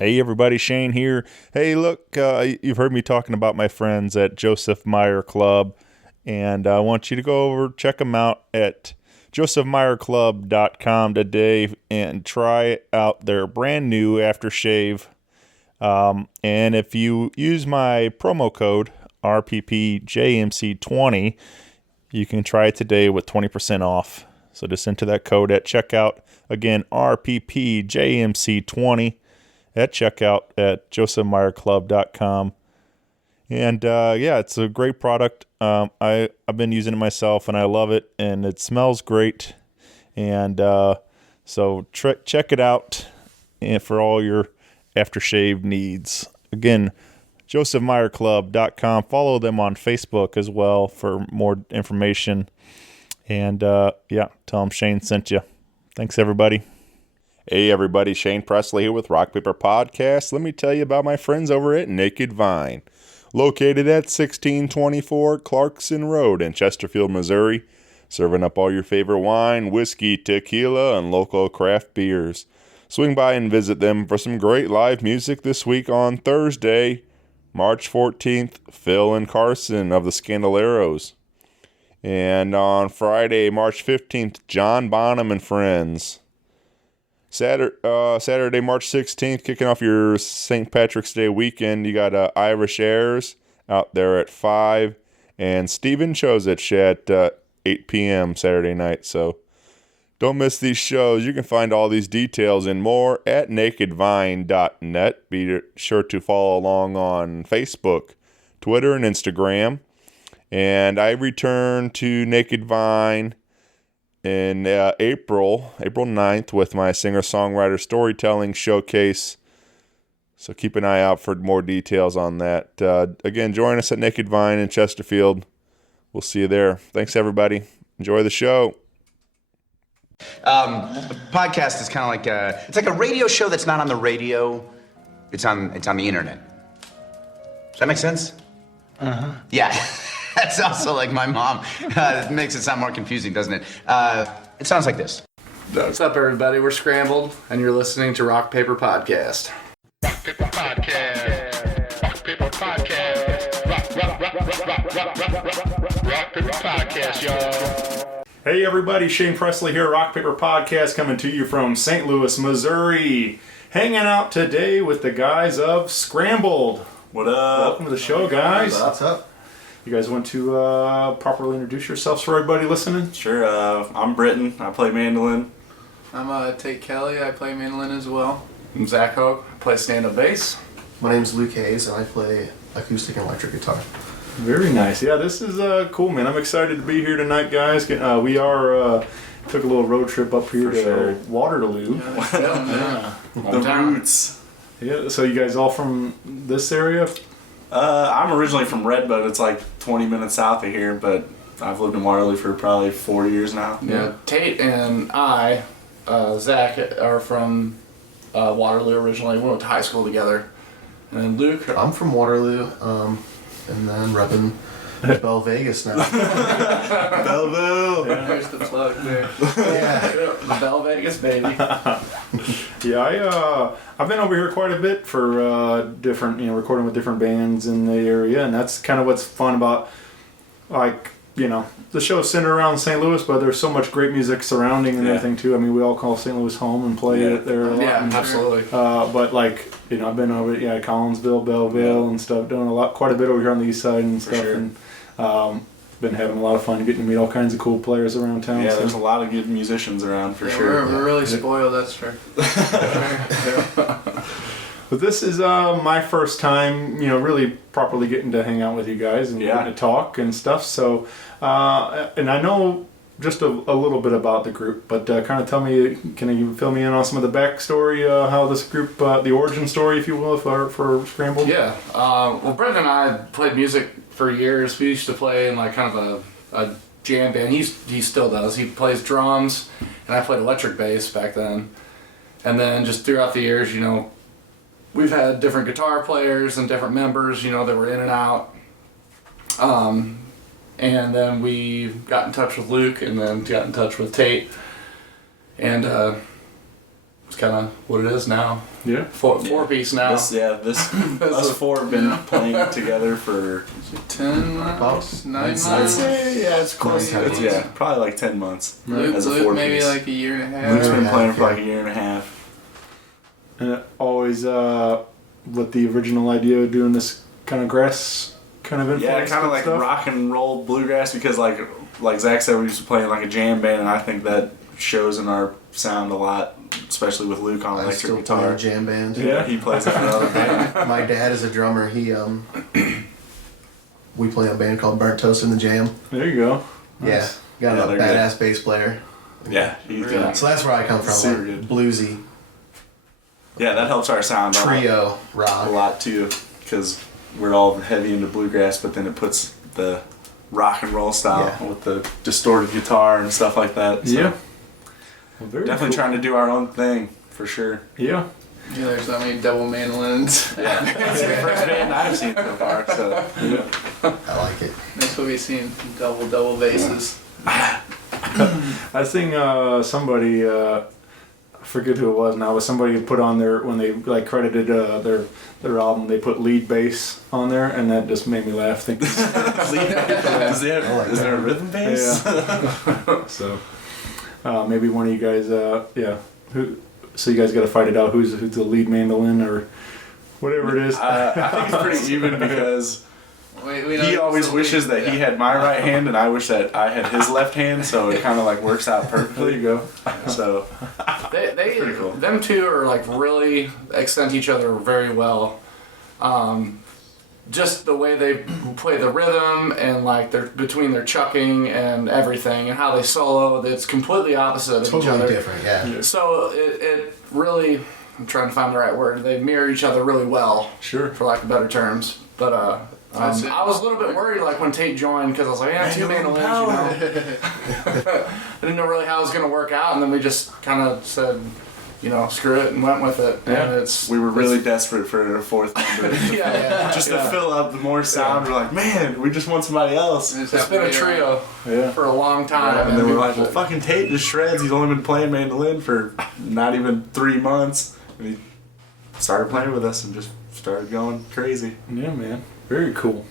Hey everybody, Shane here. Hey, look, you've heard me talking about my friends at Joseph Meyer Club, and I want you to go over, check them out at josephmeyerclub.com today and try out their brand new aftershave. And if you use my promo code RPPJMC20, you can try it today with 20% off. So just enter that code at checkout. Again, RPPJMC20. At checkout at josephmeyerclub.com. And it's a great product. I've been using it myself and I love it, and it smells great. And so check it out for all your aftershave needs. Again, josephmeyerclub.com. Follow them on Facebook as well for more information. And tell them Shane sent you. Thanks, everybody. Hey everybody, Shane Presley here with Rock Paper Podcast. Let me tell you about my friends over at Naked Vine, located at 1624 Clarkson Road in Chesterfield, Missouri, serving up all your favorite wine, whiskey, tequila, and local craft beers. Swing by and visit them for some great live music this week on Thursday, March 14th, Phil and Carson of the Scandaleros. And on Friday, March 15th, John Bonham and Friends. Saturday, March 16th, kicking off your St. Patrick's Day weekend, you got Irish Airs out there at 5, and Stephen Chozich at 8 p.m. Saturday night. So don't miss these shows. You can find all these details and more at nakedvine.net. Be sure to follow along on Facebook, Twitter, and Instagram. And I return to Naked Vine in April 9th with my singer-songwriter storytelling showcase. So keep an eye out for more details on that. Again, join us at Naked Vine in Chesterfield. We'll see you there. Thanks, everybody. Enjoy the show. A podcast is kind of like it's like a radio show that's not on the radio. It's on the internet. Does that make sense? Uh-huh. Yeah. That's also like my mom. It makes it sound more confusing, doesn't it? It sounds like this. What's up, everybody? We're Scrambled, and you're listening to Rock Paper Podcast. Rock Paper Podcast. Rock Paper Podcast. Rock Paper Podcast, y'all. Hey everybody, Shane Presley here, Rock Paper Podcast, coming to you from St. Louis, Missouri. Hanging out today with the guys of Scrambled. What up? Welcome to the show, guys. What's up? You guys want to properly introduce yourselves for everybody listening? Sure. I'm Britton. I play mandolin. I'm Tait Kelly. I play mandolin as well. I'm Zach Hoke. I play stand-up bass. My name's Luke Hayes, and I play acoustic and electric guitar. Very nice. Yeah, this is cool, man. I'm excited to be here tonight, guys. We are took a little road trip up here to Waterloo. Yeah. The roots. Yeah. So you guys all from this area? I'm originally from Redbud. It's like 20 minutes south of here, but I've lived in Waterloo for probably 4 years now. Yeah, Tait and I, Zach, are from Waterloo originally. We went to high school together. And then Luke... I'm from Waterloo, and then repping Bell Vegas now. Belleville! Yeah. There's the plug there. Yeah. The Bell Vegas, baby. Yeah, I've been over here quite a bit for different, recording with different bands in the area, and that's kind of what's fun about, the show's centered around St. Louis, but there's so much great music surrounding and everything too. I mean, we all call St. Louis home and play it there a lot. Yeah, absolutely. But I've been over Collinsville, Belleville, and stuff, doing quite a bit over here on the east side and stuff, and been having a lot of fun getting to meet all kinds of cool players around town. Yeah, there's a lot of good musicians around for sure. We're really spoiled, that's true. But this is my first time, really properly getting to hang out with you guys and getting to talk and stuff. So, and I know just a little bit about the group, but kind of can you fill me in on some of the backstory, how this group, the origin story, if you will, for Scrambled? Yeah. Well, Brendan and I played music for years. We used to play in kind of a jam band. He still does. He plays drums, and I played electric bass back then. And then just throughout the years, we've had different guitar players and different members, that were in and out. And then we got in touch with Luke, and then got in touch with Tait. And it's kind of what it is now. Yeah. Four piece now. This us four have been playing together for 10 months, 9 months. I'd say it's close. It's probably like 10 months. As a four maybe piece. like a year and a half. Luke's been playing for like a year and a half. And always with the original idea of doing this kind of grass kind of influence. Yeah, kind of like stuff. rock and roll bluegrass because like Zach said, we used to play in like a jam band, and I think that shows in our sound a lot, especially with Luke on I electric still guitar. play in a jam band. Yeah, he plays in another band. My dad is a drummer. He we play in a band called Burnt Toast in the Jam. There you go. Yeah, got Yeah, a they're badass bass player. Yeah, he's good. So that's where I come from, Super like good. bluesy Yeah, that helps our sound out trio a rock. lot too, because we're all heavy into bluegrass, but then it puts the rock and roll style Yeah. with the distorted guitar and stuff like that. So Yeah. Well, very definitely cool. trying to do our own thing for sure. Yeah. Yeah, there's that many double mandolins. Yeah, it's the first band I've seen so far. So I like it. Next we'll be seeing double basses. I think somebody, I forget who it was now, but somebody put on their, when they like credited their album, they put lead bass on there, and that just made me laugh. Thinking, is there a rhythm bass? yeah. So maybe one of you guys, so you guys got to fight it out. Who's the lead mandolin or whatever it is. I think it's pretty even because We he always wishes that he had my right hand, and I wish that I had his left hand. So it kind of like works out There perfectly. you go. So They pretty cool. them two are like really accent each other very well. Just the way they play the rhythm and like they're between their chucking and everything and how they solo, it's completely opposite of each Totally other. different, yeah. So it really, I'm trying to find the right word. They mirror each other really well, Sure. for lack of better terms. But I was a little bit worried like when Tait joined because I was like, yeah, two mandolins, you know. I didn't know really how it was gonna work out, and then we just kind of said, you know, screw it and went with it. Yeah. And it's we were really desperate for a fourth member. yeah. Just to fill up the more sound. We're like, man, we just want somebody else. It's been a trio Yeah. for a long time. And then we're like, well, fucking Tait just shreds. He's only been playing mandolin for not even 3 months. And he started playing with us and just started going crazy. Yeah, man. Very cool.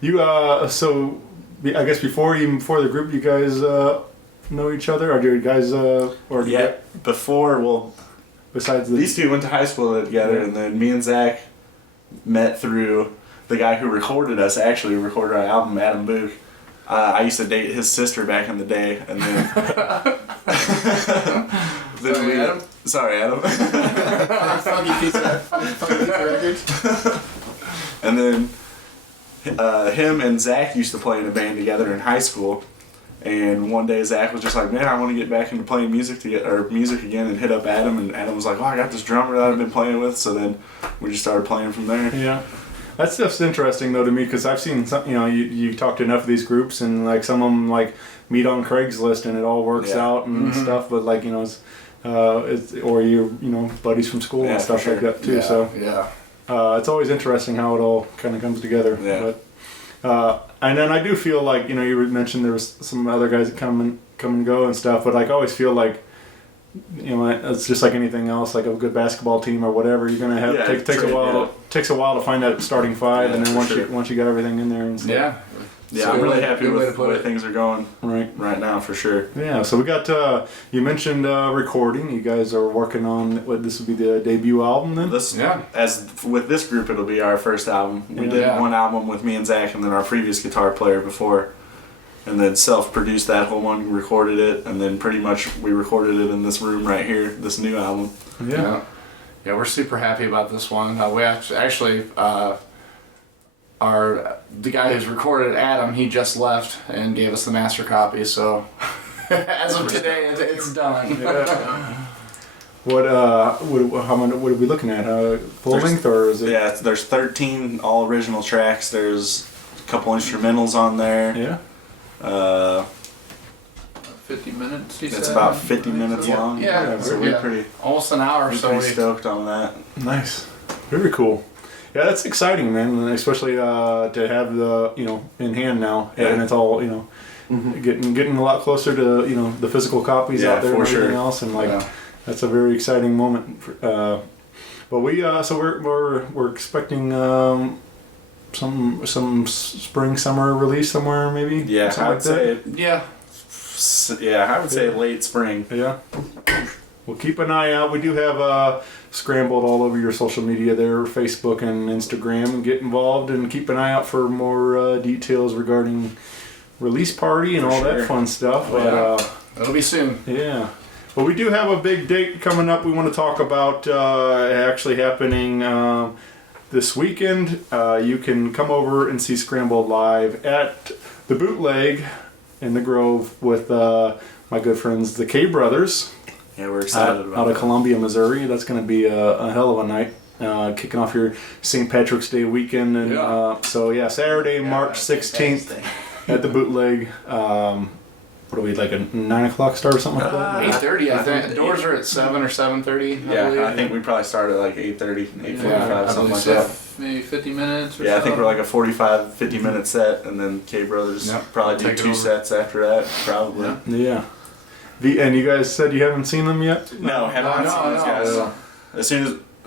You so I guess before the group, you guys know each other, or do you guys or do you- Yeah, before, well, besides the these two went to high school together, and then me and Zach met through the guy who recorded us, actually recorded our album, Adam Book. I used to date his sister back in the day, and then... Sorry, Adam. Sorry, Adam. Funky piece of records. And then him and Zach used to play in a band together in high school. And one day Zach was just like, man, I want to get back into playing music again, and hit up Adam. And Adam was like, oh, I got this drummer that I've been playing with. So then we just started playing from there. Yeah, that stuff's interesting though to me because I've seen some. You know, you talk to enough of these groups and like some of them like meet on Craigslist and it all works Yeah. out and stuff. But like you know, it's or you know buddies from school Yeah, and stuff for like sure. that too. Yeah, so yeah. it's always interesting how it all kind of comes together. Yeah. But and then I do feel like you know you mentioned there was some other guys that come and go and stuff. But like, I always feel like. You know, it's just like anything else, like a good basketball team or whatever. You're gonna have Yeah, takes true, a while. yeah. Takes a while to find that starting five, Yeah, and then for once you got everything in there and stuff. Yeah. Yeah, So I'm good really way- happy good way to with the put way it. things are going Right. now, for sure. Yeah. So we got. You mentioned recording. You guys are working on what this would be the debut album then. This, Yeah. as with this group, it'll be our first album. We did Yeah. one album with me and Zach, and then our previous guitar player before, and then self-produced that whole one, recorded it, and then pretty much we recorded it in this room right here, this new album. Yeah. Yeah, we're super happy about this one. We actually the guy who's recorded Adam, he just left and gave us the master copy. So as of today, it's done. What how many? What are we looking at? Full There's- length or is it? Yeah, there's 13 all original tracks. There's a couple instrumentals on there. Yeah. 50 minutes. It's about 50 minutes long. Yeah, so we're pretty almost an hour. So pretty stoked on that. Nice. Very cool. Yeah, that's exciting, man. And especially to have the in hand now, Yeah. and it's all getting a lot closer to the physical copies Yeah, out there and for everything sure. else, and like. Yeah. that's a very exciting moment. But we're expecting some spring summer release somewhere maybe. Yeah, something I would like that. say. Yeah, I would say late spring. Yeah. Well, keep an eye out. We do have Scrambled all over your social media there, Facebook and Instagram, and get involved and keep an eye out for more details regarding release party and all that fun stuff. Oh, yeah. It'll be soon. Yeah. Well, we do have a big date coming up we want to talk about actually happening this weekend. You can come over and see Scrambled live at the Bootleg in the Grove with my good friends, the K Brothers. Yeah, we're excited about out of that. Columbia, Missouri. That's going to be a hell of a night. Kicking off your St. Patrick's Day weekend. And Saturday, March 16th at the Bootleg. What are we, like a 9 o'clock start or something like that? 8:30, I think. Doors are at 7 or 7:30. Yeah, I think we probably started at like 8:30, 8:45, something like so. that. Maybe 50 minutes or Yeah, I think so. we're like a 45, 50-minute set, and then K Brothers probably do Take it 2 over. sets after that, probably. Yeah. And you guys said you haven't seen them yet? No, haven't seen these guys. As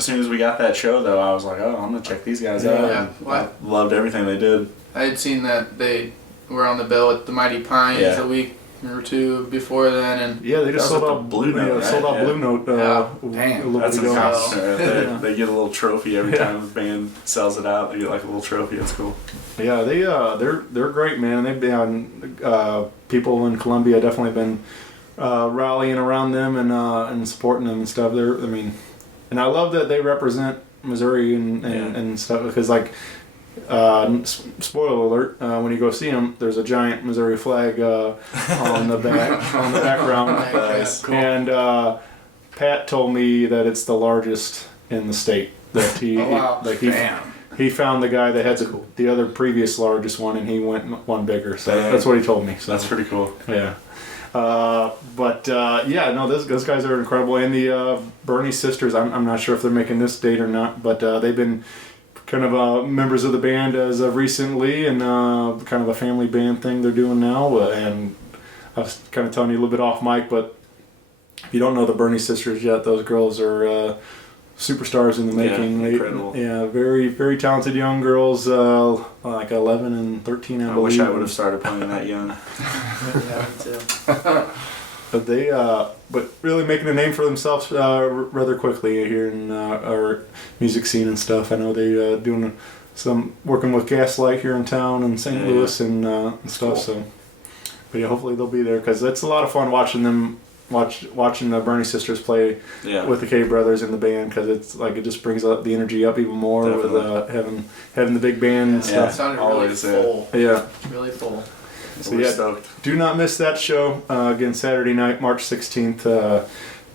soon as we got that show, though, I was like, oh, I'm gonna check these guys out. Yeah. And I loved everything they did. I had seen that they were on the bill with the Mighty Pines a week or two before then, and Yeah, they just That was sold at out the Blue Note, right? sold out Yeah. Blue Note Damn, a little That's bit an ago. accomplishment right there. Yeah. They get a little trophy every time the band sells it out. They get like a little trophy. It's cool. Yeah, they're great, man. They've been people in Columbia definitely been rallying around them and supporting them and stuff. And I love that they represent Missouri and stuff because spoiler alert, when you go see them, there's a giant Missouri flag on the background. Nice. And Pat told me that it's the largest in the state. That he he found the guy that had the other previous largest one, and he went one bigger. So Dang. that's what he told me. So That's pretty cool. yeah. Those guys are incredible. And the Bernie sisters, I'm not sure if they're making this date or not, but they've been kind of members of the band as of recently, and kind of a family band thing they're doing now. And I was kind of telling you a little bit off mic, but if you don't know the Bernie sisters yet, those girls are superstars in the making. Yeah, incredible. Very, very talented young girls, like 11 and 13, I I believe. wish I would have started playing that young. yeah, me too. But they, but really making a name for themselves rather quickly here in our music scene and stuff. I know they doing some working with Gaslight here in town in St. Louis and stuff. So, but yeah, hopefully they'll be there because it's a lot of fun watching them. Watching the Bernie sisters play with the K Brothers in the band because it's like it just brings up the energy up even more with having the big band and It stuff. sounded really always, full. Yeah. Really full. So We're yeah, stoked. do not miss that show. Again, Saturday night, March 16th.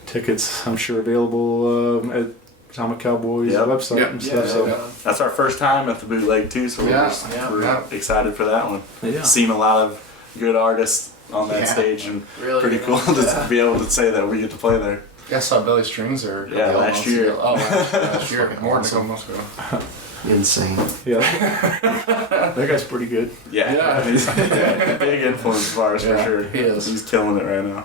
Tickets, I'm sure, available at Atomic Cowboy's website and stuff. So That's our first time at the Bootleg too, so we're excited for that one. Yeah. Seen a lot of good artists on that stage, and Really pretty cool to be able to say that we get to play there. I saw Billy Strings or Last year. Oh, last year. More than a month ago. Insane. yeah, that guy's pretty good. Yeah, he's a big influence of ours for sure. He is. He's killing it right now.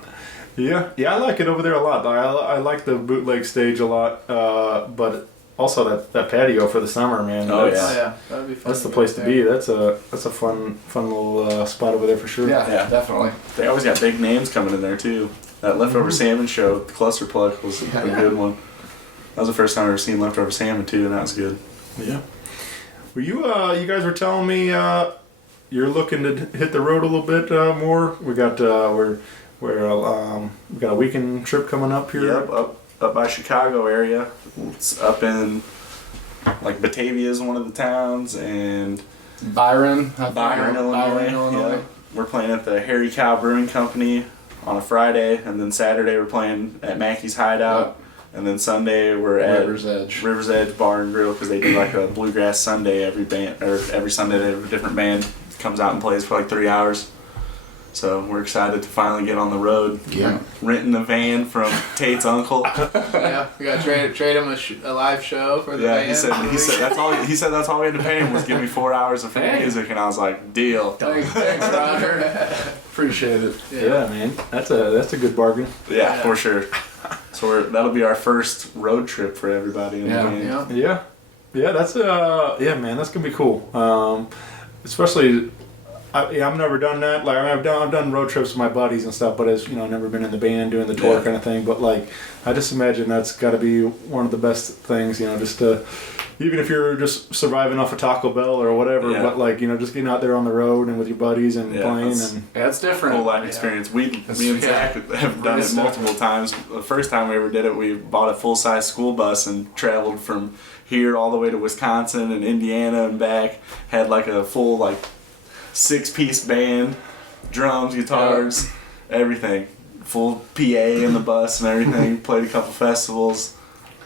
Yeah, I like it over there a lot. I like the Bootleg stage a lot, but also that patio for the summer, man. Oh, that's, Oh yeah, that'd be fun. That's the place to be. That's a fun little spot over there for sure. Yeah, definitely. They always got big names coming in there too. That Leftover Salmon show, the Cluster Pluck, was a good one. That was the first time I've ever seen Leftover Salmon too, and that was good. Yeah. Well, you guys were telling me you're looking to hit the road a little bit more. We got we got a weekend trip coming up here. Yep, up by Chicago area. It's up in like Batavia is one of the towns, and Byron, Illinois. Yeah. We're playing at the Hairy Cow Brewing Company on a Friday, and then Saturday we're playing at Mackie's Hideout, and then Sunday we're at River's Edge Bar and Grill because they do like a bluegrass Sunday. Every Sunday they have a different band comes out and plays for like 3 hours. So we're excited to finally get on the road. Yeah. Renting a van from Tait's uncle. Yeah, we got to trade him a live show for the band. He said that's all we had to pay him was give me 4 hours of free music, and I was like, deal. Thanks, Roger. Appreciate it. Yeah, man, that's a good bargain. Yeah, for sure. So So that'll be our first road trip for everybody in the band. Yeah, that's man, that's gonna be cool. Especially, I've never done that. Like I've done road trips with my buddies and stuff, but as you know, I've never been in the band doing the tour kind of thing. But like, I just imagine that's got to be one of the best things. You know, just to, even if you're just surviving off a Taco Bell or whatever, but like you know, just getting out there on the road and with your buddies and playing and it's different. Whole life experience. Me and Zach have done it multiple times. The first time we ever did it, we bought a full size school bus and traveled from here all the way to Wisconsin and Indiana and back. Had like a full 6-piece band, drums, guitars, everything. Full PA in the bus and everything. Played a couple festivals.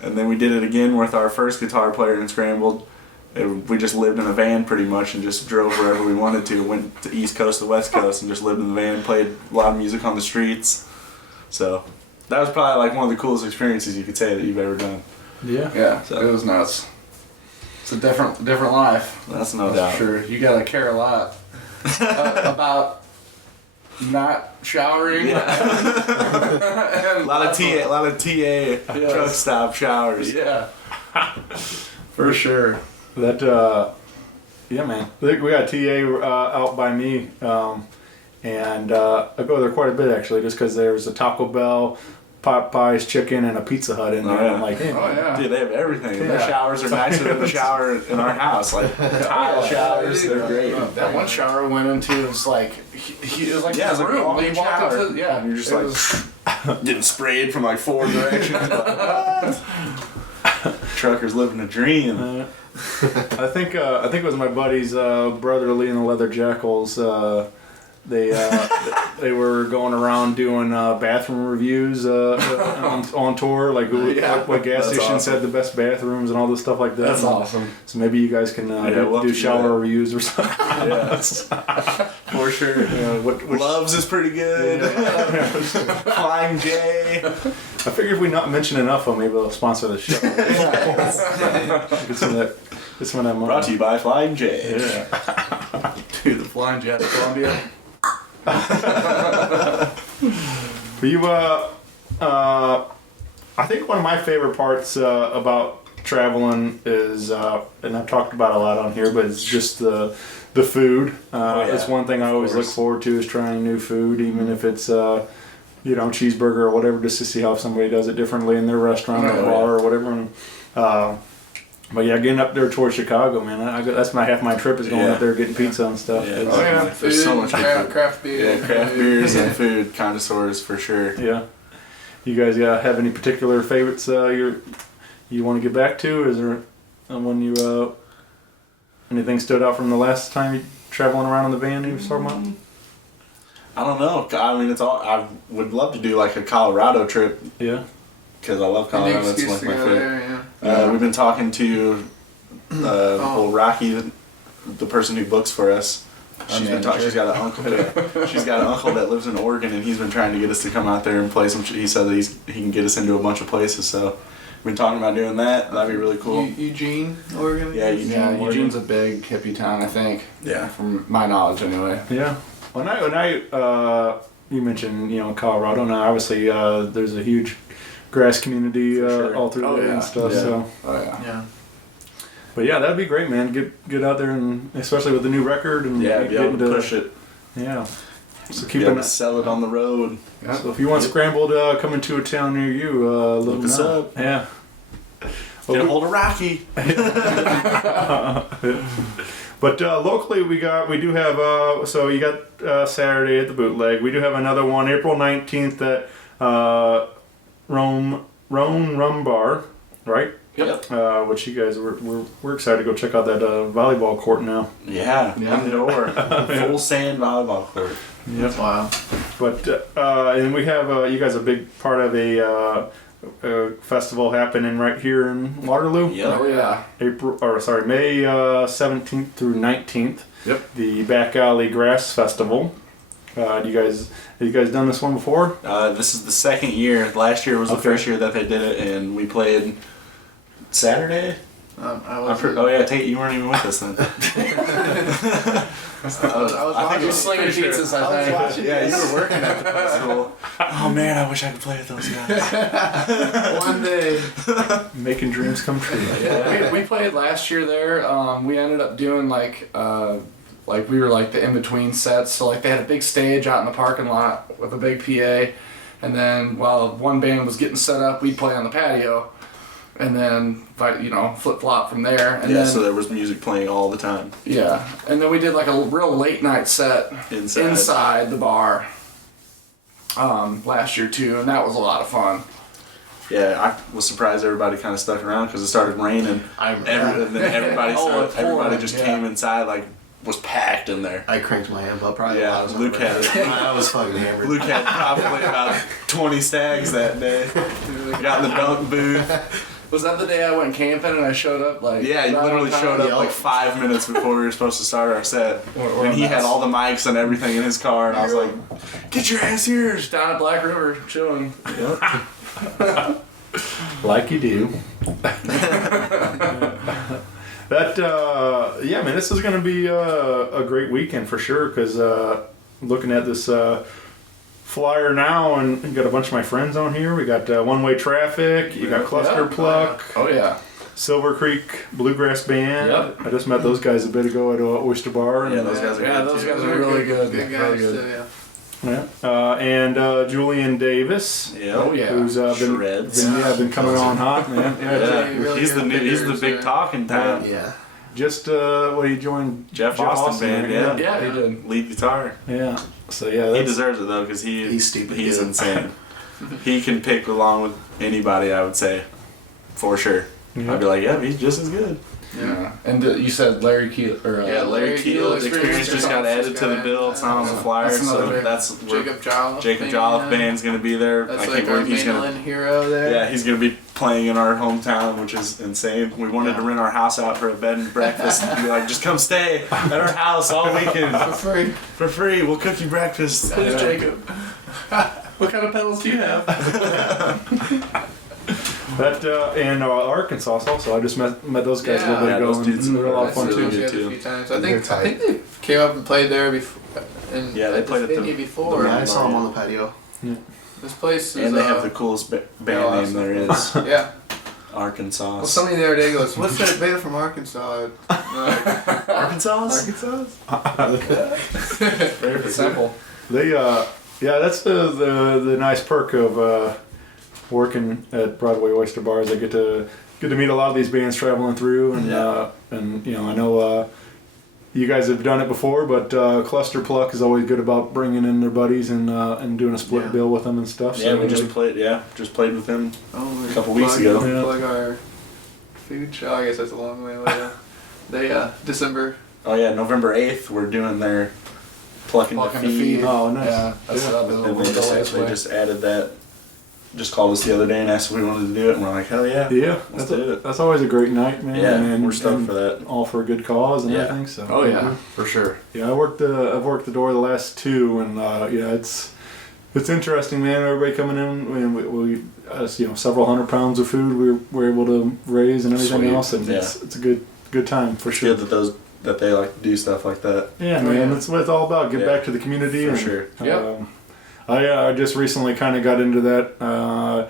And then we did it again with our first guitar player in Scrambled. We just lived in a van pretty much and just drove wherever we wanted to. Went to East Coast to West Coast and just lived in the van, played a lot of music on the streets. So that was probably one of the coolest experiences you could say that you've ever done. Yeah, so it was nuts. It's a different life. That's no doubt. Sure, you gotta care a lot about not showering. A lot of TA truck stop showers. Yeah, for sure. That man. We got TA out by me, and I go there quite a bit actually, just because there's a Taco Bell, Popeyes, chicken, and a Pizza Hut in there. I'm like, hey, dude, they have everything. Their showers are nicer than the shower in our house. Tile showers, they're great. That one shower I went into was like, it was like it's like room. a You walked into, and you're just getting sprayed from 4 directions. Truckers living a dream. I think it was my buddy's brotherly and the Leather Jackals. They were going around doing bathroom reviews on tour, what gas stations had the best bathrooms and all this stuff like that. That's awesome. So maybe you guys can do shower reviews or something. For sure. Loves is pretty good. Flying J. I figure if we not mention enough of them, maybe they'll sponsor the show. Get some of that money. Brought to you by Flying J. Yeah. Dude, the Flying Jet of Columbia. But you, I think one of my favorite parts about traveling is, and I've talked about a lot on here, but it's just the food. It's one thing I always look forward to is trying new food, even if it's cheeseburger or whatever, just to see how somebody does it differently in their restaurant or bar or whatever. But yeah, getting up there towards Chicago, man, that's half my trip is going up there getting pizza and stuff. There's so much craft beer. Yeah, craft beers and food connoisseurs for sure. Yeah. You guys have any particular favorites you want to get back to? Is there one you anything stood out from the last time you traveling around in the van you were talking about? I don't know. I mean, it's all. I would love to do a Colorado trip. Yeah. Because I love Colorado. That's my favorite. We've been talking to old Rocky, the person who books for us. She's got an uncle. She's got an uncle that lives in Oregon, and he's been trying to get us to come out there and play some. He said that he can get us into a bunch of places. So we've been talking about doing that. That'd be really cool. Eugene, Oregon. Yeah, Eugene. Eugene's a big hippie town, I think. Yeah, from my knowledge, anyway. Yeah. When I you mentioned Colorado, and obviously there's a huge grass community all through there and stuff. Yeah. So. Yeah. But yeah, that'd be great, man. Get out there and especially with the new record and be able to push it. Yeah. So keep it, sell it on the road. Yeah. So if you want Scrambled coming to a town near you, look us up. Yeah. Get a hold of Rocky. But locally, we do have. So you got Saturday at the Bootleg. We do have another one, April 19th at Rhone Rum Bar, right? Yep. Which you guys we're excited to go check out that volleyball court now. Yeah. Indoor, full sand volleyball court. Yep. Wow. But and we have you guys a big part of a festival happening right here in Waterloo. Yep. Oh yeah. May 17th through 19th. Yep. The Back Alley Grass Festival. Have you guys done this one before? This is the second year. Last year was the first year that they did it, and we played Saturday. I was. Oh yeah, Tate, you weren't even with us then. I was watching. Just slinging pizzas, I think. Yeah, you were working at the festival. Oh man, I wish I could play with those guys. One day. Making dreams come true. Yeah, we played last year there. We ended up doing like we were like the in between sets. So like they had a big stage out in the parking lot with a big PA, and then while one band was getting set up, we'd play on the patio, and then flip flop from there. And Yeah, then, so there was music playing all the time. yeah, and then we did like a real late night set inside the bar last year too, and that was a lot of fun. Yeah, I was surprised everybody kind of stuck around because it started raining. And then everybody just came inside, like, was packed in there. I cranked my amp up probably. Yeah, while I was on Luke the road. had I was fucking hammered. Luke had probably about 20 stags that day. Got in the dunk booth. Was that the day I went camping and I showed up like? Yeah, he right literally on time? showed up Yep. like 5 minutes before we were supposed to start our set. Or And he a had mess. all the mics and everything in his car, and I was like, "Get your ass here!" Just down at Black River chilling. Like you do. Yeah, man, this is going to be a great weekend for sure. Because looking at this flyer now, and you got a bunch of my friends on here. We got One Way Traffic. You got Cluster Yeah. Pluck. Oh yeah. Silver Creek Bluegrass Band. Yep. I just met those guys a bit ago at Oyster Bar. And, Yeah, those guys are Yeah, good those too. guys are really good. Good Really guys good. too, yeah. and Julian Davis. Yeah. Oh yeah. Who's been Shreds. been coming on hot, man. Yeah, Yeah, Really he's good he's the figures, big yeah. talking time. Yeah. just what he joined Jeff Austin band, right? yeah. Yeah, he did. Lead guitar. Yeah. So yeah, He that's, deserves it though, because He's stupid He's good. insane. He can pick along with anybody, I would say, for sure. Yeah. I'd be like, yeah, he's just as good. Yeah. And you said Larry Keel or Yeah, Larry Keel, Experience just got added to the bill. It's not on the flyer, That's another so big- that's where Jacob Jolliffe. Jacob Jolliffe band's gonna be there. That's I like can't our believe he's gonna. mainland hero there. Yeah, he's gonna be playing in our hometown, which is insane. We wanted to rent our house out for a bed and breakfast and be like, just come stay at our house all weekend For free. for free. We'll cook you breakfast. Who's Jacob? What kind of pedals do you have? that and Arkansas also. I just met those guys a little bit Yeah, ago. those dudes and they're a lot I've of fun seen too. those too. guys a few times. I They're think they came up and played there before. And Yeah, they played at the- venue before. Yeah, I saw him on the patio. This place is. And they have the coolest band awesome. name there is, Yeah. Arkansas. Well, somebody the other day goes, "What's that band from Arkansas?" I'm like, Arkansas? Arkansas. Very simple. They yeah, that's the nice perk of working at Broadway Oyster Bars. I get to meet a lot of these bands traveling through, and I know you guys have done it before, but Cluster Pluck is always good about bringing in their buddies and doing a split Yeah. bill with them and stuff. Yeah, so we just played with them. Oh, A couple weeks ago. Yeah. Plug our food show. I guess that's a long way away. They December. Oh yeah, November 8th we're doing their plucking Plucking the the feed. feed. Oh, nice. Yeah, that's Yeah. what And they just added that. Just called us the other day and asked if we wanted to do it, and we're like, hell yeah. Yeah, Let's that's, do it. that's always a great night, man. Yeah, and, we're stoked and for that. all for a good cause and Yeah. everything. So. Oh yeah, for sure. Yeah, I've worked the door the last two, and yeah, it's interesting, man. Everybody coming in, and we several hundred pounds of food we're able to raise and everything Sweet. else, and Yeah. it's a good time for It's sure. good that they like to do stuff like that. Yeah, Oh, man, yeah. that's what it's all about. Give Yeah, back to the community. for and, sure. Yep. I just recently kind of got into that.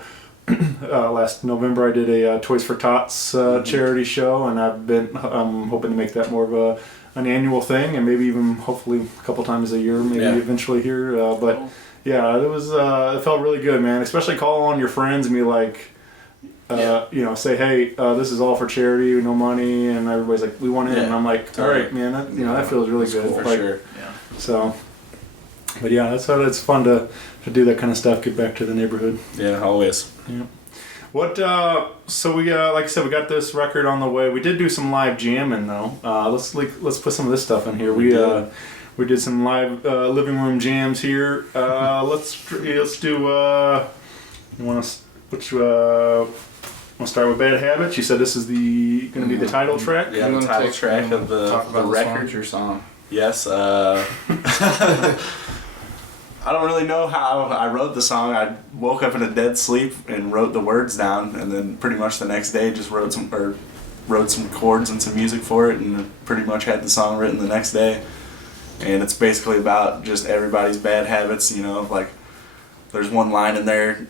Last November, I did a Toys for Tots charity show, and I'm hoping to make that more of an annual thing, and maybe even hopefully a couple times a year, maybe Yeah. eventually here. But Cool. yeah, it felt really good, man. Especially call on your friends and be like, say, hey, this is all for charity, no money, and everybody's like, we want in, Yeah. and I'm like, all right, man, that feels really good. For Like, sure. So, but yeah, it's fun to do that kind of stuff. Get back to the neighborhood. Yeah, always. Yeah. What? So we like I said, we got this record on the way. We did do some live jamming though. Let's put some of this stuff in here. We did some live living room jams here. Let's do. You want to which? Want to start with Bad Habits? You said this is going to be the title track. Yeah, You the wanna title take- track of the talk about the record. song, your song. Yes. I don't really know how I wrote the song. I woke up in a dead sleep and wrote the words down, and then pretty much the next day just wrote wrote some chords and some music for it, and pretty much had the song written the next day. And it's basically about just everybody's bad habits, you know, like there's one line in there,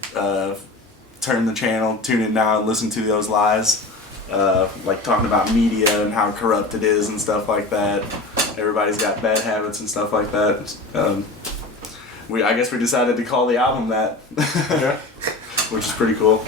turn the channel, tune in now and listen to those lies, like talking about media and how corrupt it is and stuff like that. Everybody's got bad habits and stuff like that. I guess we decided to call the album that, Yeah. which is pretty cool.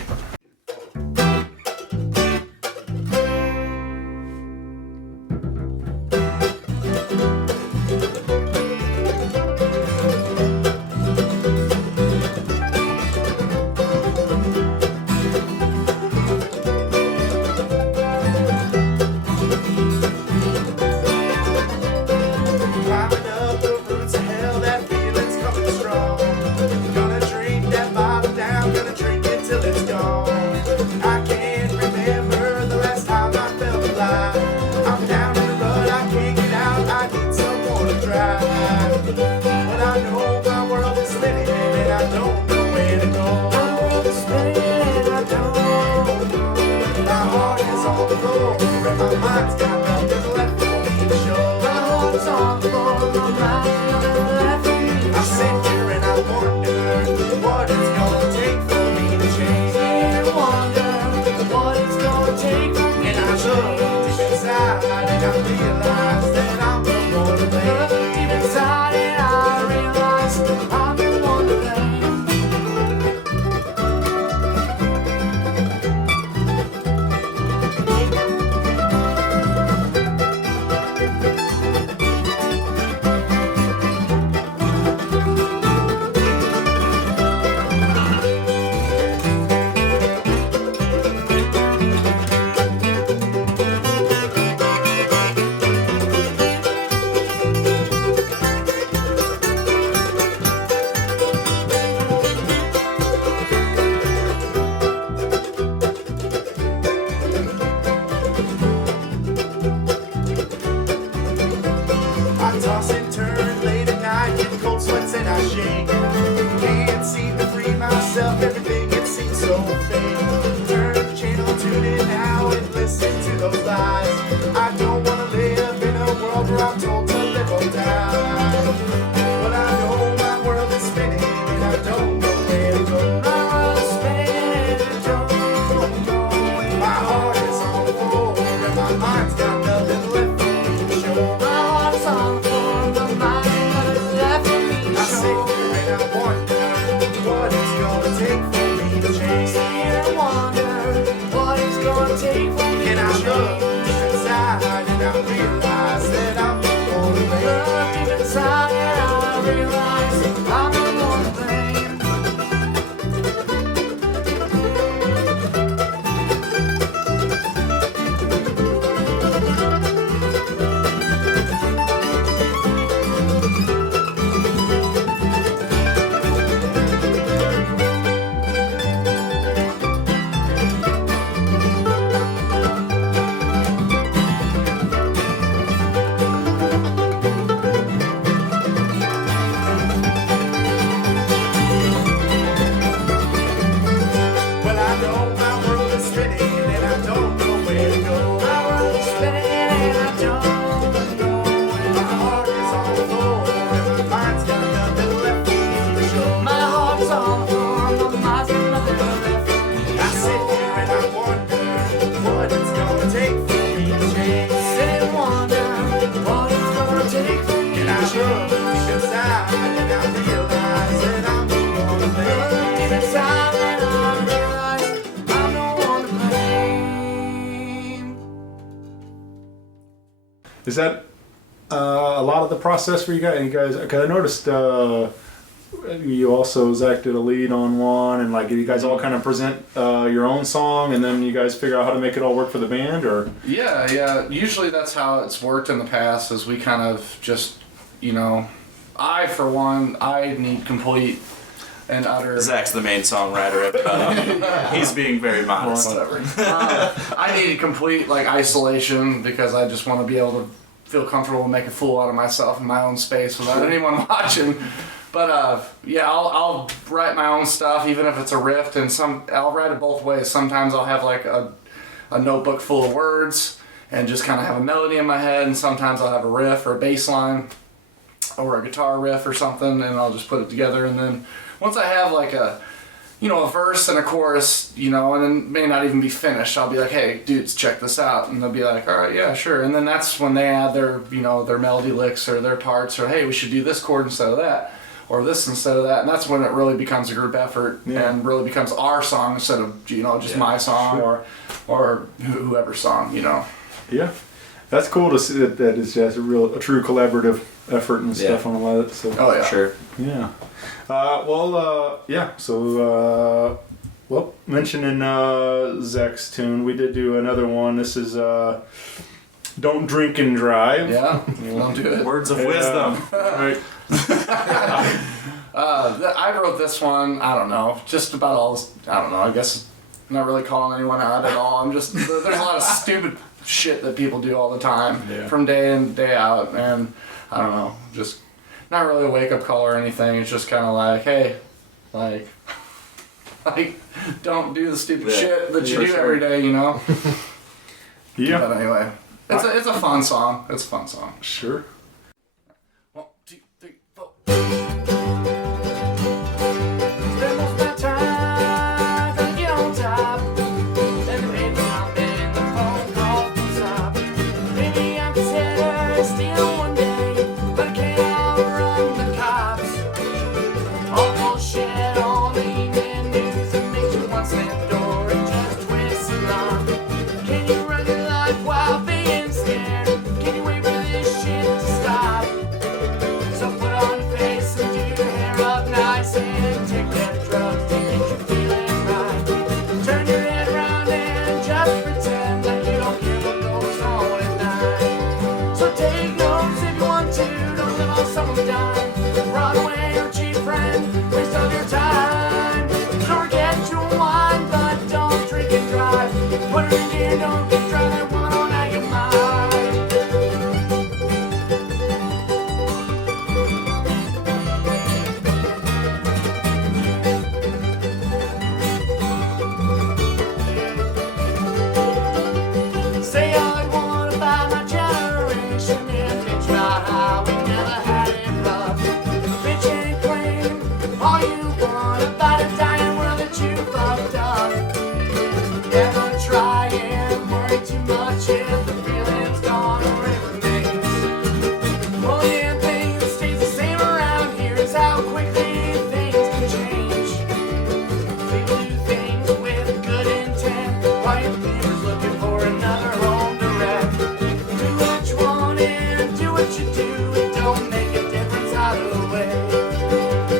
Is that a lot of the process for you guys? Because I noticed you also, Zach, did a lead on one, and like you guys all kind of present your own song, and then you guys figure out how to make it all work for the band, or? Yeah. Usually that's how it's worked in the past. Is we kind of just, you know, for one, I need complete and utter. Zach's the main songwriter. He's being very modest. Whatever. I need complete like isolation because I just want to be able to feel comfortable and make a fool out of myself in my own space without anyone watching. But I'll write my own stuff, even if it's a riff, and I'll write it both ways. Sometimes I'll have like a a notebook full of words and just kind of have a melody in my head, and sometimes I'll have a riff or a bass line or a guitar riff or something, and I'll just put it together. And then once I have like a verse and a chorus, and then may not even be finished, I'll be like, hey, dudes, check this out. And they'll be like, all right, yeah, sure. And then that's when they add their, their melody licks or their parts, or hey, we should do this chord instead of that, or this instead of that. And that's when it really becomes a group effort and really becomes our song instead of, just my song or whoever's song, Yeah. That's cool to see that is just a true collaborative effort and stuff on a lot of it. So. Oh, yeah. Sure. Yeah. So, mentioning Zach's tune, we did do another one. This is Don't Drink and Drive. Yeah, don't do it. Words of wisdom. Right. I wrote this one, I don't know, just about all this, I don't know, I guess I'm not really calling anyone out at all. I'm just, there's a lot of stupid shit that people do all the time from day in, day out, and I don't know, just not really a wake-up call or anything. It's just kind of like, hey, like, don't do the stupid shit that you do every day, Yeah. But anyway, it's a fun song. It's a fun song. Sure. 1, 2, 3, 4. Spend most of my time trying to get on top. And maybe I'm in the phone call to stop. Maybe I'm considered stealing one day, but I can't outrun the cops. All bullshit on the evening news that makes you want to slam the door and just twist and run. Can you run your life while being scared? Can you wait for this shit to stop? So put on your face and do your hair up nice and take that drugs to get you feeling right. Turn your head around and just pretend like you don't care what goes on at night. So take notes if you want to, don't live on someone's dime. Run away or cheat a friend, waste all your time. Don't forget your wine, but don't drink and drive. Put her in gear, don't get drunk, that woman on out your mind. Say all you want about my generation and bitch about how we never had it rough. Bitch ain't claim all you want about a dying world that you fucked up. Never try and worry too much if the feeling's gone or it remains. Only thing that stays the same around here is how quickly things can change. People do things with good intent while your neighbor's looking for another home to rent. Do what you want and do what you do. It don't make a difference either way.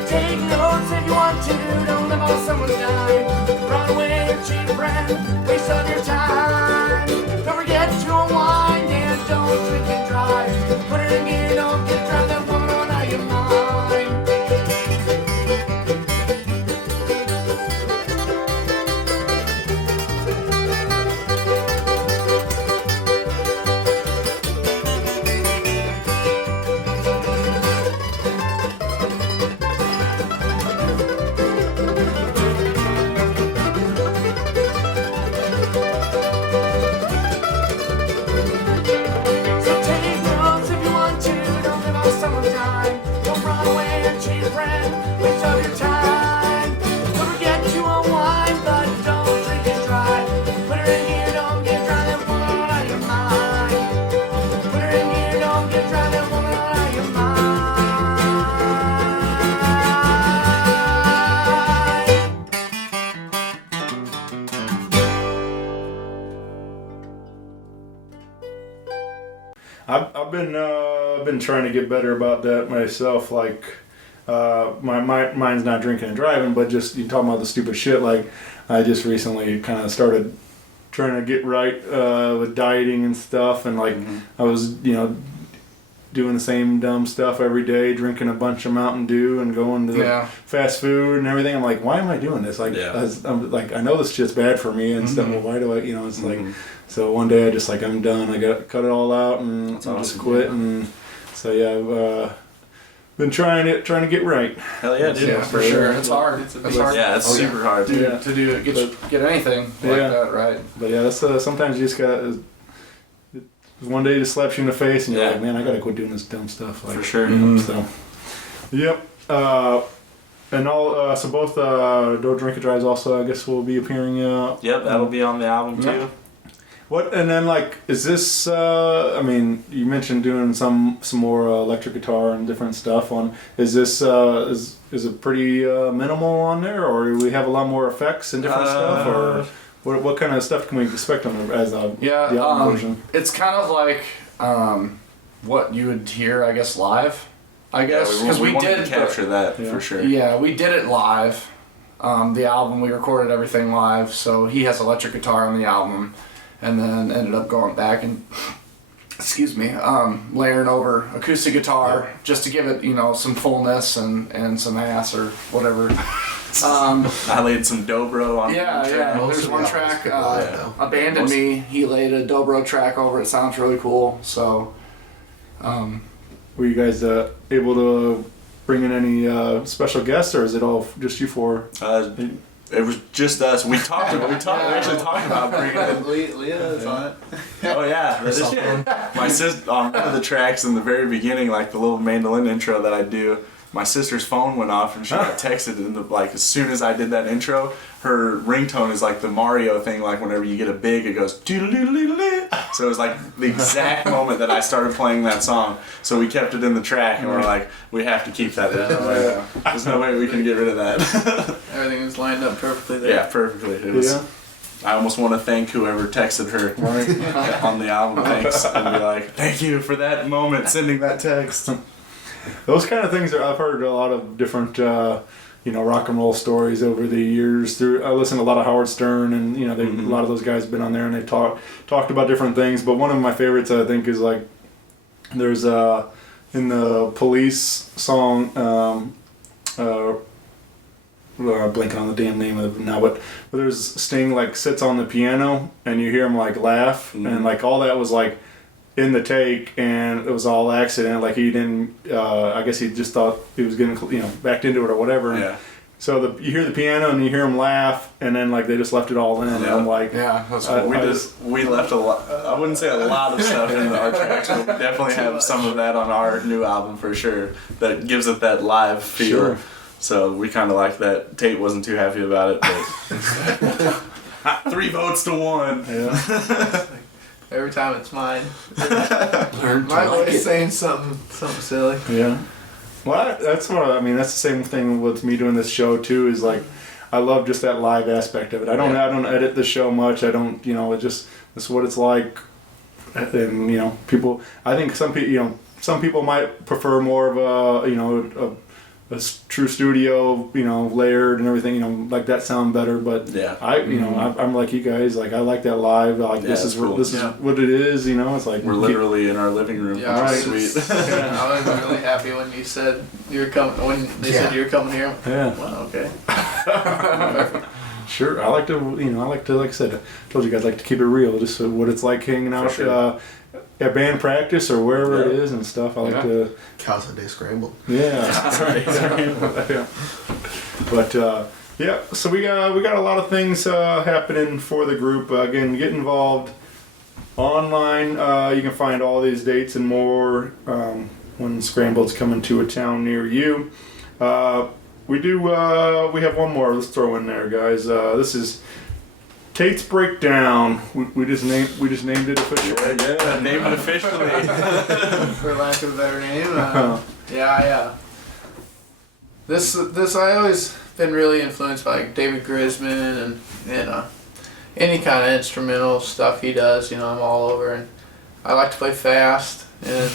Take notes if you want to. Don't live on someone's dime. Run away or cheat a friend. Waste of your time. Don't forget to unwind and don't drink and drive. Put it in gear, don't get drunk. That woman on out your mind. So take notes if you want to. Don't live on someone's dime. Don't run away or cheat a friend. Waste of your time. Don't forget to unwind, but don't drink and drive. Put her in gear, don't get drunk. That woman on out your mind. Put her in gear, don't get drunk. That woman on out your mind. I've been trying to get better about that myself. Like, my mine's not drinking and driving, but just you talking about the stupid shit. Like, I just recently kind of started trying to get right with dieting and stuff, and like I was doing the same dumb stuff every day, drinking a bunch of Mountain Dew and going to the fast food and everything. I'm like, why am I doing this? Like, I'm like, I know this shit's bad for me and stuff. Well, why do I? It's like. So one day I just like, I'm done. I got to cut it all out and just quit. And so yeah, been trying to get right. Hell yeah, dude. Yeah, for sure. It's hard. It's hard. Yeah, it's super hard. to do it. Get anything like that right. But yeah, that's sometimes you just got one day just slaps you in the face, and you're like, man, I gotta quit doing this dumb stuff. Like, For sure. So, yep. And all so both Don't Drink It Drives also I guess will be appearing. Yep, that'll be on the album too. What and then like is this? I mean, you mentioned doing some more electric guitar and different stuff on. Is this is it pretty minimal on there, or do we have a lot more effects and different stuff, or what kind of stuff can we expect on the album version? It's kind of like what you would hear, I guess, live. I guess because we wanted did to capture that for sure. Yeah, we did it live. The album, we recorded everything live, so he has electric guitar on the album, and then ended up going back and, layering over acoustic guitar just to give it, some fullness and some ass or whatever. I laid some dobro on. Yeah. There's one track, Abandon Me. He laid a dobro track over it. Sounds really cool. So, were you guys able to bring in any special guests, or is it all just you four? It was just us. We actually talked about bringing in. Leah's on it. Oh yeah, that is true. My sister on one of the tracks in the very beginning, like the little mandolin intro that I do. My sister's phone went off and she got texted, and as soon as I did that intro, her ringtone is like the Mario thing, like whenever you get a big, it goes doodle-doodle-doodle-doo. So it was like the exact moment that I started playing that song. So we kept it in the track, and we're like, we have to keep that in. There's no way we can get rid of that. Everything was lined up perfectly there. Yeah, perfectly. It was. Yeah. I almost want to thank whoever texted her on the album, thanks, and be like, thank you for that moment, sending that text. Those kind of things I've heard a lot of different, rock and roll stories over the years. I listen to a lot of Howard Stern, and a lot of those guys have been on there, and they talked about different things. But one of my favorites, I think, is like there's in the Police song. I'm blanking on the damn name of it now, but there's Sting like sits on the piano, and you hear him like laugh, and like all that was like in the take, and it was all accident. Like he didn't. I guess he just thought he was getting backed into it or whatever. Yeah. So you hear the piano and you hear him laugh, and then like they just left it all in. And I'm like, that's cool. We left a lot. I wouldn't say a lot of stuff in our tracks, but we definitely have some of that on our new album for sure. That gives it that live feel. Sure. So we kind of like that. Tait wasn't too happy about it, but 3 votes to 1. Yeah. Every time it's mine. My voice saying something silly. Yeah. Well, that's that's the same thing with me doing this show too. Is like, I love just that live aspect of it. I don't edit the show much. I don't, it's what it's like. And people. I think some people might prefer more of a true studio, layered and everything, like that sound better. But yeah, I'm like you guys. Like I like that live. Like this is cool. This is what it is. It's like we're literally in our living room. Yeah, which is sweet. I was really happy when you said you were coming. When they said you were coming here. Yeah. Well, okay. Sure. I like to, like I said, I told you guys, like to keep it real. Just what it's like hanging out at band practice or wherever it is and stuff. I like to. Casa de Scrambled. Yeah. Yeah. But so we got a lot of things happening for the group. Again, get involved online. You can find all these dates and more when Scrambled's coming to a town near you. We have one more. Let's throw in there, guys. This is Tait's Breakdown. We just named it officially. Yeah, named it officially. For lack of a better name. Yeah. This I always been really influenced by David Grisman and any kind of instrumental stuff he does. I'm all over, and I like to play fast, and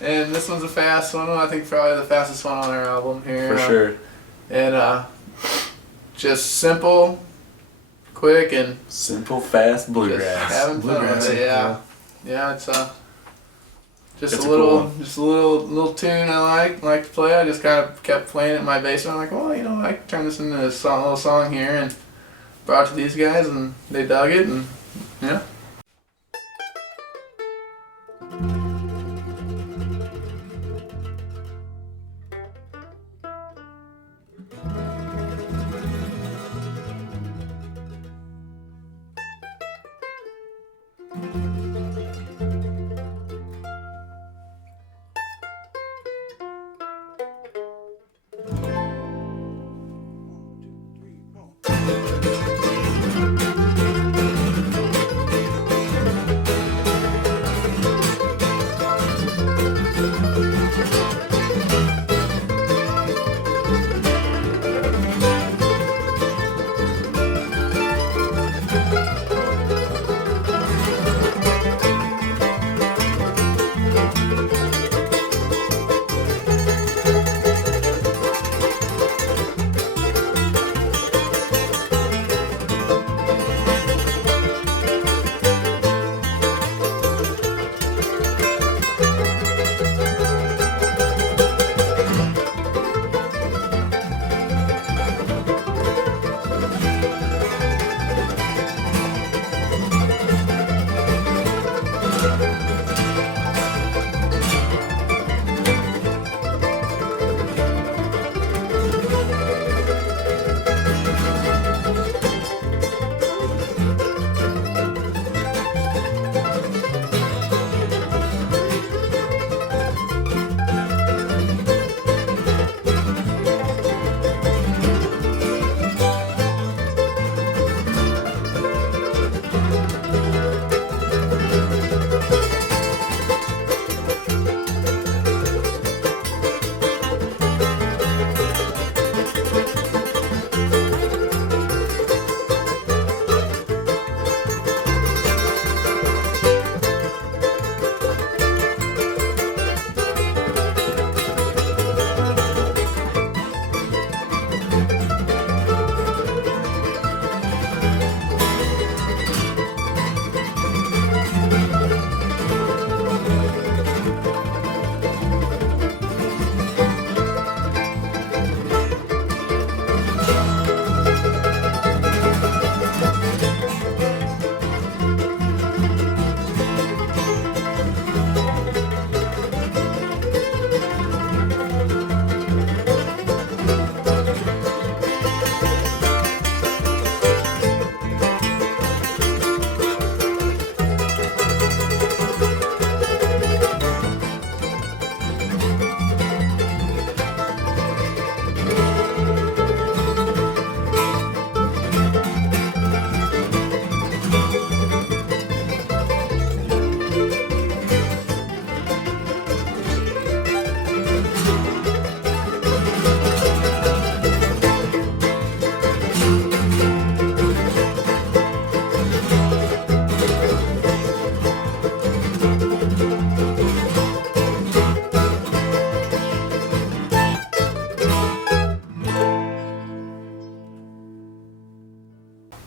and this one's a fast one. I think probably the fastest one on our album here. For sure. And just simple, quick, and simple, fast bluegrass. Having fun with it, yeah. It's It's a a little, cool just a little tune I like to play. I just kind of kept playing it in my basement. I'm like, well, I can turn this into a little song here, and brought it to these guys, and they dug it, and yeah.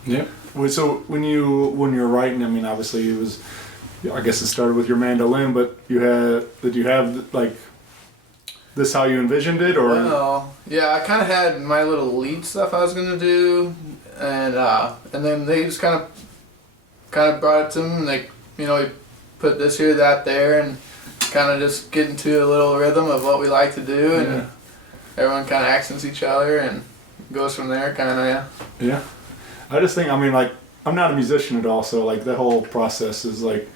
Yeah. So when you were writing, I mean, obviously it was, I guess it started with your mandolin, but did you have like this how you envisioned it, or? Well, yeah, I kind of had my little lead stuff I was gonna do, and then they just kind of brought it to me, and they, you know, we put this here, that there, and kind of just get into a little rhythm of what we like to do, and everyone kind of accents each other and goes from there, kind of. Yeah. I just think, I mean, like, I'm not a musician at all, so like the whole process is like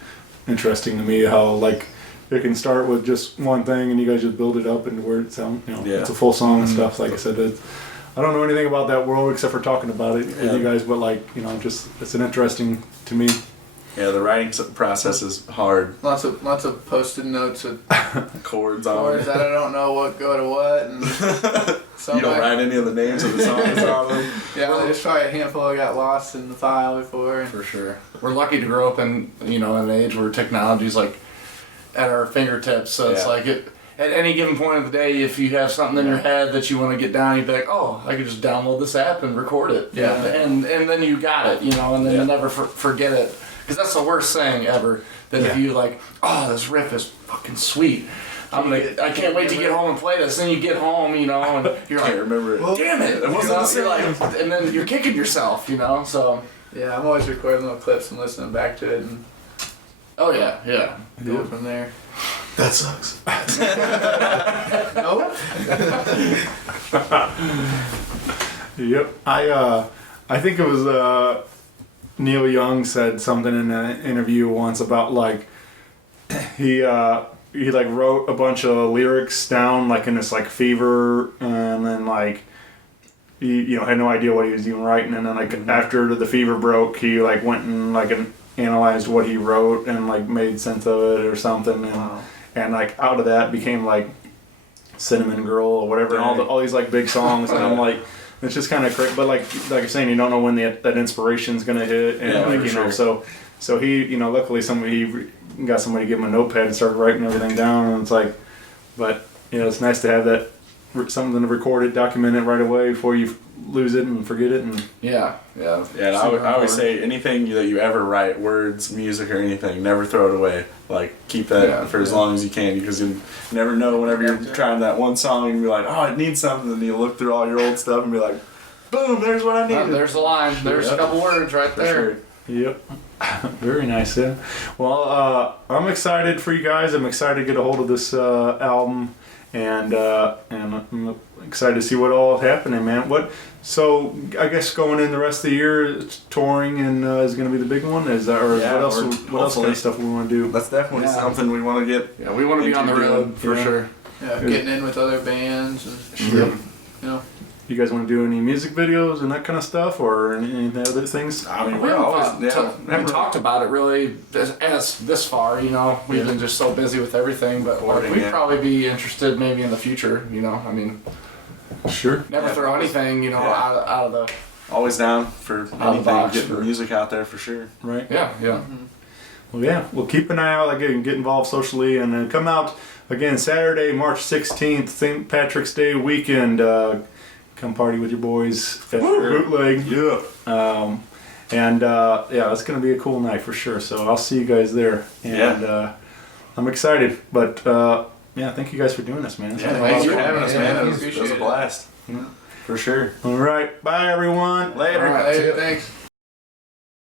interesting to me. How like it can start with just one thing, and you guys just build it up into where it sounds, you know, it's a full song and stuff. Like I said, I don't know anything about that world except for talking about it with you guys, but like, you know, just it's an interesting to me. Yeah, the writing process is hard. Lots of post-it notes with chords on chords it. that I don't know what go to what, and you don't write any of the names of the songs on them. Yeah, there's probably a handful that got lost in the file before. For sure. We're lucky to grow up in, you know, an age where technology's like at our fingertips. So it's like at any given point of the day, if you have something in your head that you want to get down, you'd be like, oh, I could just download this app and record it. Yeah. And then you got it, you know, and then you never forget it. Because that's the worst thing ever. That if you like, oh, this riff is fucking sweet. I can't wait to get home and play this. Then you get home, you know, and you're like, remember it. Damn it! It wasn't the same. Like, and then you're kicking yourself, you know. So yeah, I'm always recording little clips and listening back to it, and go from there. That sucks. Nope. Yep. I think it was Neil Young said something in an interview once about like he like wrote a bunch of lyrics down like in this like fever, and then like he had no idea what he was even writing, and then like after the fever broke, he like went and like analyzed what he wrote and like made sense of it or something, and like out of that became like Cinnamon Girl or whatever, and all these like big songs, and I'm like, it's just kind of crazy. But like you're saying, you don't know when that inspiration's gonna hit, and like know, so he, luckily he got somebody to give him a notepad and started writing everything down, and it's like, but it's nice to have that something to record it, document it right away before you lose it and forget it, and And I always say anything that you ever write, words, music, or anything, never throw it away. Like keep that for as long as you can, because you never know whenever you're trying that one song and be like, oh, it needs something, and you look through all your old stuff and be like, boom, there's what I needed. There's a line. There's a couple words right there. Yep. Very nice, yeah. Well, I'm excited for you guys. I'm excited to get a hold of this album, and I'm excited to see what all is happening, man. So I guess going in the rest of the year, it's touring and is going to be the big one. Is that, or Yeah, what else? or What else kind of stuff we want to do? That's definitely something we want to get. Yeah, we want to be on the road for sure. Yeah, getting in with other bands and You guys want to do any music videos and that kind of stuff, or any other things? I mean, We we're always haven't talked about it really as this far, you know. We've been just so busy with everything, but we'd probably be interested maybe in the future, you know. I mean, sure. Never throw anything, you know, out of the. Always down for anything, box, getting the music out there for sure. Right. Yeah. Well, yeah, we'll keep an eye out again, get involved socially, and come out again Saturday, March 16th, St. Patrick's Day weekend. Come party with your boys at Bootleg. Yeah. It's going to be a cool night for sure. So I'll see you guys there. And I'm excited. But thank you guys for doing this, man. Thanks for having us, man. Yeah, It was a blast. Yeah. For sure. All right. Bye, everyone. Later. All right, Later, thanks.